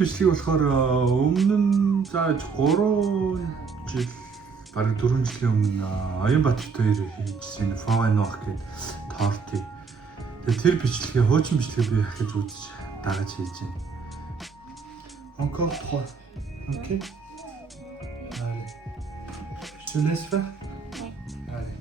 бичлэг болохоор өмнө нь зааж 3 жил бараг 4 жилийн өмнө Оюнбаатарт хийжсэн Фовайнох гэдэг тортыг. Тэгээ тэр бичлэгээ хуучин бичлэгээ би ахиж үзэж дагаж хийж байна. Encore 3. OK. Allez. Je te laisse faire? Ouais. Allez.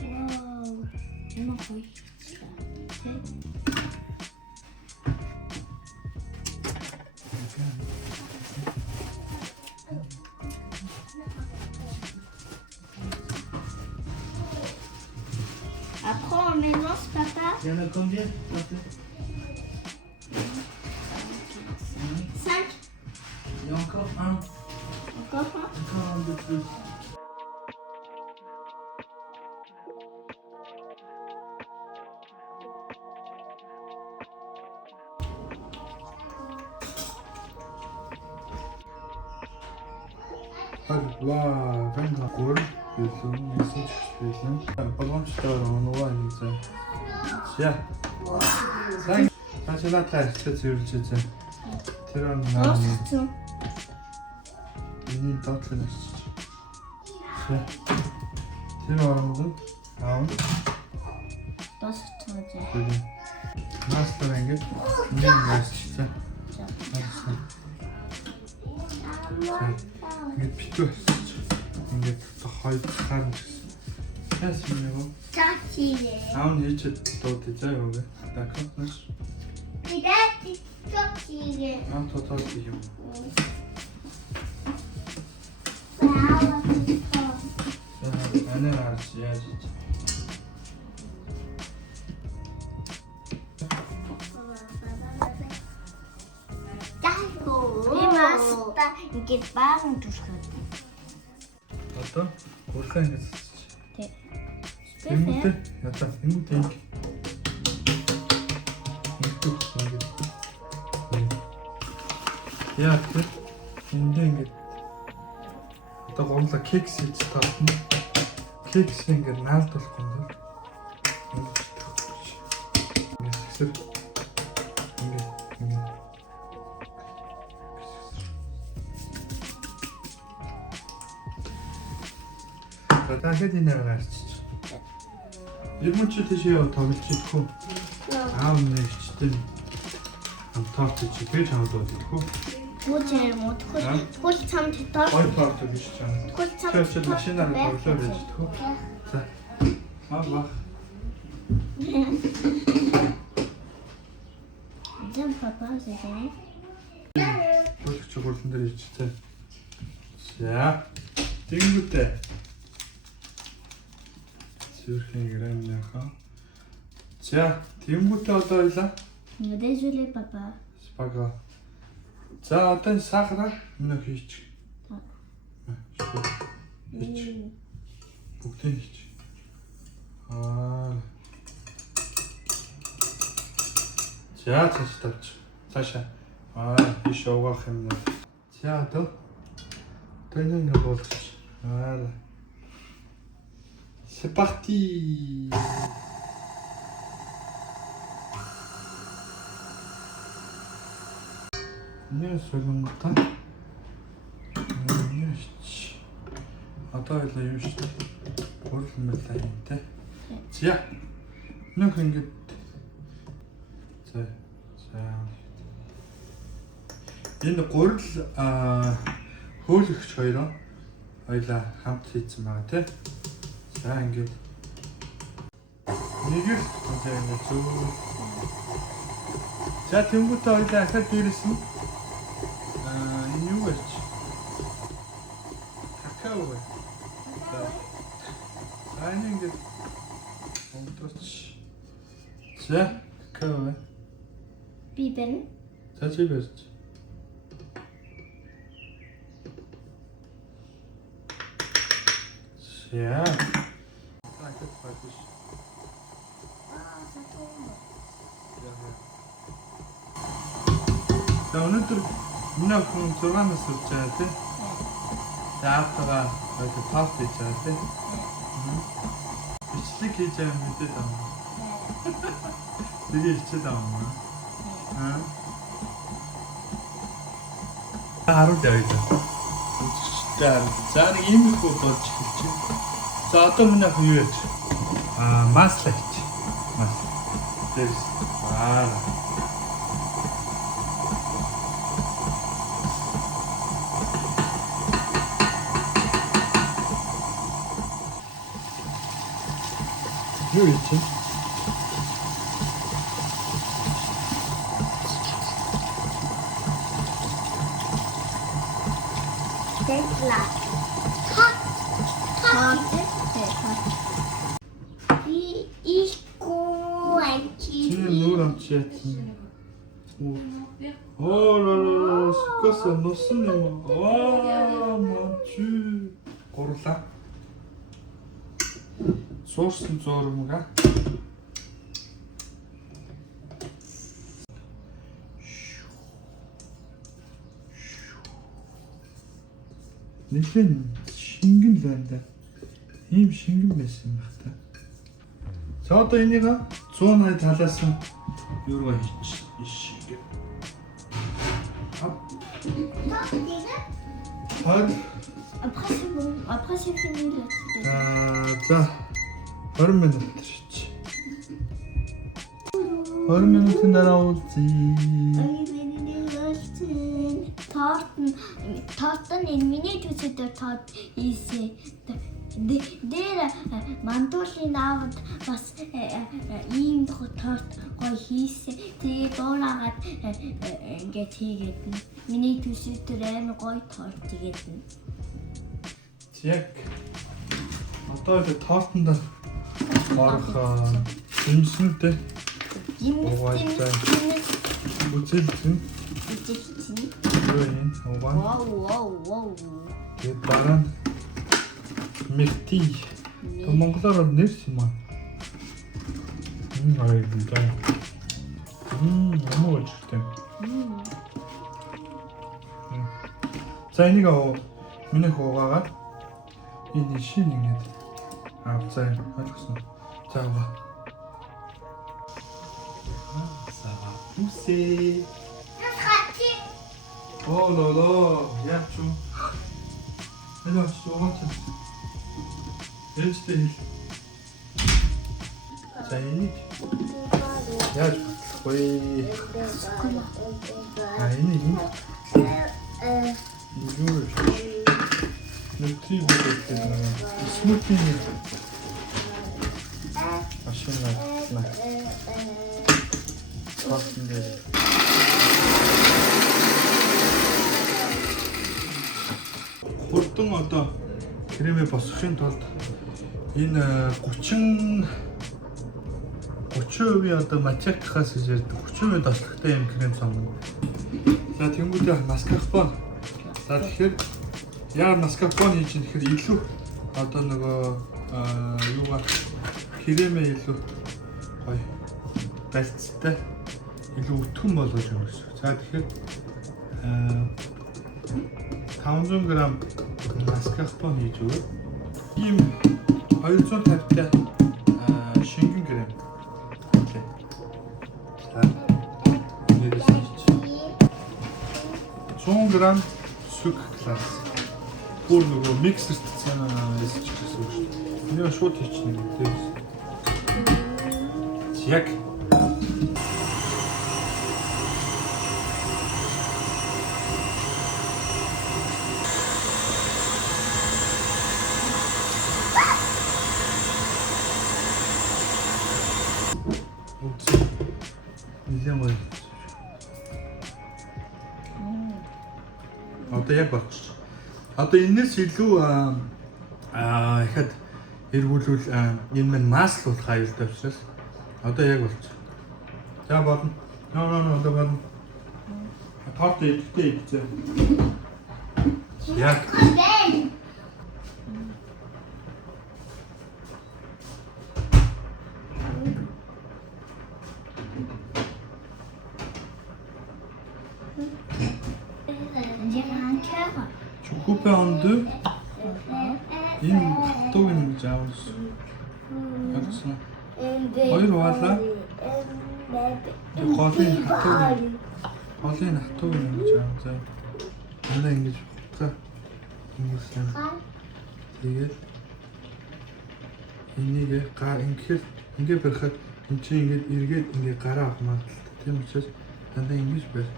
Wow. Non, oui. Après, on mélange, papa. Il y en a combien? 5. Il y a encore un. Encore un. Encore un de plus. Вау, ванга гол билүү мессеж хийсэн. Боломжтой оноо хийсэн. За. Цаашаалаа хэвчээ зүйрлж. Тэр оноо миний доотлоос. Тэр оноо аав. Тосчтой. Мастер ингээд нэг мастер. Ингээд битүү. Ингээд хоёр хаан гэсэн. Яс юм яа. Чачи. Аав нээчээд дуудаж заа яваа. D'accord, маш. Идэ чачи. Аа тотал юм. Анаа яаж яаж. Имаста ингээд баахан түрхээд. Одоо гурхаа ингэж. Тэг. Тэнгүүтээ ята тэнгүүтээ ингэ. Яа тэр ингэ одоо гомлоо кекс хийж таасан. Кекс ингэ наалдуулах юм даа. Ингэ. Дахиад энэ гарч. Юм чи тийшээ тоглож идэх үү? Аав нэгчтэй. Торт чи би чамд идэх үү? Мужээ модхол хөл цамд тоо. Ой торт биш чам. Хөл цамд. Чи машинаар тоглоод идэх үү? За. Аа. Зам папа зэвэ. Хөлч хурдан дээр ичтэй. За. Тэнгүүтээ. Сүүрхэн граньяха. За, тэнгүүтээ одоо ойлаа. Désolé papa. C'est pas grave. За, одоо сахара минь хийчих. Хийчих. Бүгдээ хийчих. За, цааш тавьчих. Цаашаа. Биш угаах юм. За, одоо тэнэг болгочих. C'est parti. Не солонготой. Яач. Одоо ойлаа юм шүү дээ. Гурал мэлээ юм те. За. Нэг ингэж. За. Энэ гурал хөөлөгч хоёроо ойлаа хамт хийсэн байгаа те. За ингэж. Нэг л ингэж зөв. За тэнгуүтээ ойлаа ахад дээрээс нь юу гэж какао. За ингэж онточ. За какао. Бибен. За чи бэрч. Ja. Danke, praktisch. Ah, ça tombe. Ja, ja. За өнөөдөр миний охин 6 нас болж байгаа тийм. Яатгаа одоо топ хийж байгаа тийм. Бичлэг хийж байгаа мэдээд байна. Тэгээ хичээд байгаа юм аа. Харууд яваа. Үзчихтэй. За нэг юм их болж эхэлж байна. За одоо миний охин юу яаж? Маслагч. Мас. Тэрс. Юу юм чи? Tesla. Чи нүүр амчаад. Оо скоса носон юм. Мачи. Горлаа. Суурсан зурмага. Нэгэн шингэн байна да. Ийм шингэн байсан юм байна та. За одоо энийг 180 талаас нь юуруу хийчих. Après c'est fini là. За 20 минут шиж. 20 минутын дараа уулзъя. Тортон энэ миний төсөдөр тот ийсэ. Дээр мандуулын аавд бас ийм торт гой хийсэн. Тэгээ дуурайгаад ингээд хийгээд миний төсөдөр амар гой торт тэгээд. Яг одоо л тортонд орох юмсэнтэй. Үзэлцэн. Юу юм? Вау. Тэгээд дараа нь Мехти. То монголоор нэр юм аа. Ай даа. Ямар ч юм. За энийг миний хуугаад энэ шин ингээд авцаа ойлгосон. За ба. Үсээ. Лоло, яачу. Эло шуугач. Ээжтэй хэл. За энийг яаж болохгүй. Энийг юу Нутри гэдэг смути машина на. Хурдан одоо кремээ босгохын тулд энэ 30% одоо мачакахаас ирдэг 30% тослогтой юм крем сонгоно. За тэнгуүдээ маскарпон. За тэгэхээр яа маскарпон хийж юм тэгэхээр илүү одоо нөгөө юугаар кремээ илүү гоё балцтай илүү өтгөн болгож өгнө гэсэн. За тэгэхээр 500 г маскарпон хийж өгөө. Ийм 250-тай шингэн крем. Окей. За. 100 г сүг класс. Бүр нөгөө миксерт цаана эсэж гэсэн үг шүү дээ. Энэ шууд хийчихнэ дээрс. Яг нэлээд одоо яг болчих. Одоо энэс илүү ихэд эргүүлвэл энэ мань маслуулах аюултай учраас одоо яг болчих. За болно. Одоо болно. Торт идэхтэй идчихэ. Яг. Группе онд энэ хатууг ингэж авах. Яасан. Хоёр угаалаа. Голын хатууг ингэж авах. За. Манай ингэж утгаа. Ингэж сайн. Тэгээд энийг ингээ барихад энэ чинь ингээд эргээд ингээ гараа авах магадлалтай. Тийм учраас дандаа ингэж барь.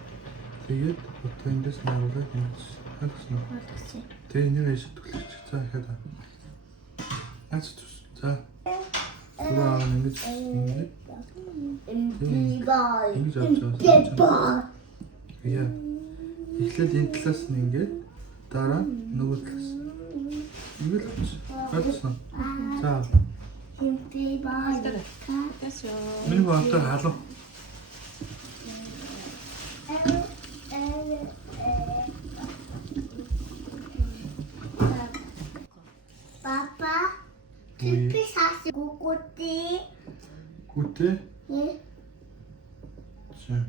Тэгээд утгаа эндээс наагаад ингэж хагасна. Тэгээ энийг ишэтгүүлчих. За ихэд. За. Тураа ингэж яа. Эхлээд энэ талаас нь ингээд дараа нөгөө талаас. Ингээд хагасна. За. Миний баатар халуу. Papa, tu peux ça sur le côté? Côté? Oui. Tiens.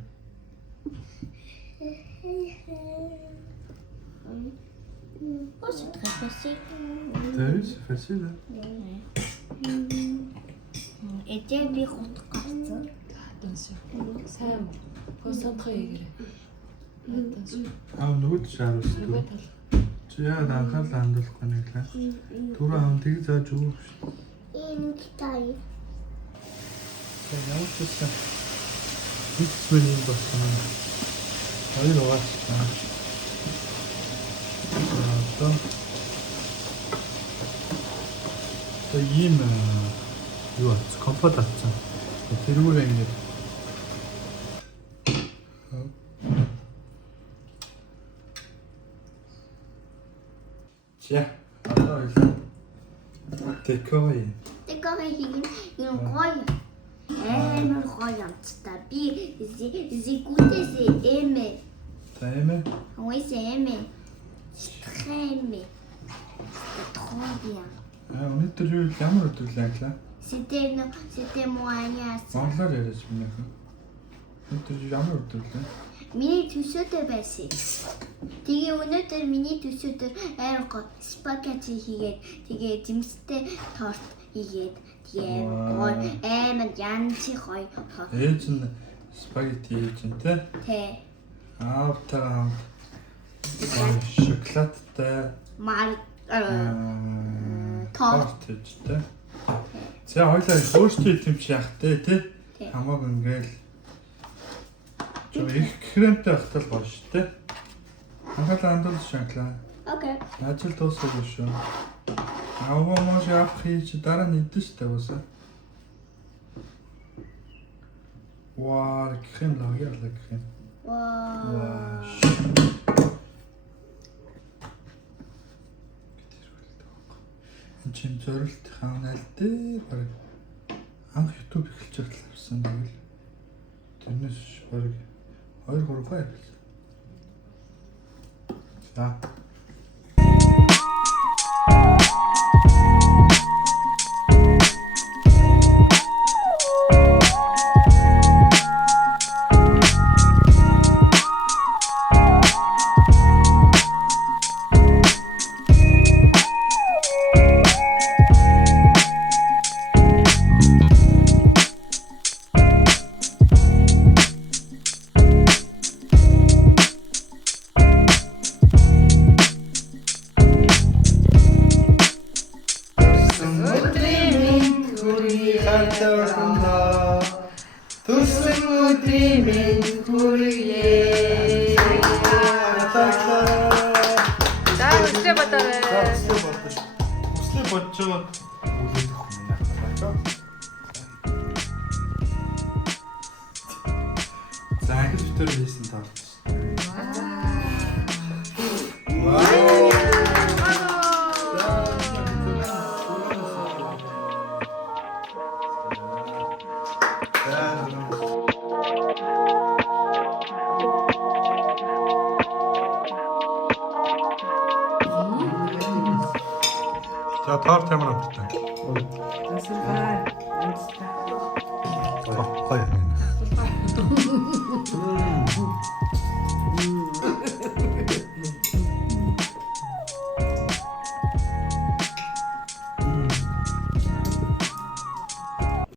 Oh, c'est très facile. T'as vu, c'est facile, hein? Et tu as mis contre Attention. сайн концентрé гэрэ. Attention. Нөгөө шаарус. Нөгөө тал. Чи яагаад анхаарлаа хандуулахгүй нэглээ? Түрүү аав тийг зааж өгөх шүү. une taille. За яах вэ? Хитсмэн юм байна. Хоёр угаач. За ийм юу ац компот атсан. Тэрүүгээр ингэж За одоо илүү декори. Декори юм гоё. Амар гоё амттай. Би зигүүтэй aimé. За эмээ. Oui, c'est aimé. C'est très aimé. C'est trop bien. Өнөөдөр юу ямар өдөрлөө англаа? C'était mon anniversaire. Монголоор яриач минь. Өнөөдөр ямар өдөрлөө? Миний төсөөтэй байсан. Тэгээ өнөөдөр миний төсөөдөр амар гоё спагетти хийгээд тэгээ жимстэй торт хийгээд тэгээ гоё амар янзын гоё. Ээж нь спагетти хийж ин тэ. Тэ. Аавтаа шоколадтай торт хийжтэй. За хоёлаа өөрсдөө тэмч яах те тий. Хамаагүй ингээл их кремтэй ахтал гоё шүү те. Анхаалаа хандуулж шанклаа. Окей. Ажил дуусаагүй шүү. Аваа маш авах хийж дараа нь идэж штэ босоо. Вау, крем лагер крем. Вау. Энд чинь зорилт хаанал дээр баг анх YouTube эхэлж байгаа авсан байвал тэрнээс баг 2-3 баяр болсон. За. Үслээ бодчоод үлээх юм яах вэ? За их төр хийсэн торт. За торт ямар амттай. Асар гай. Гоё.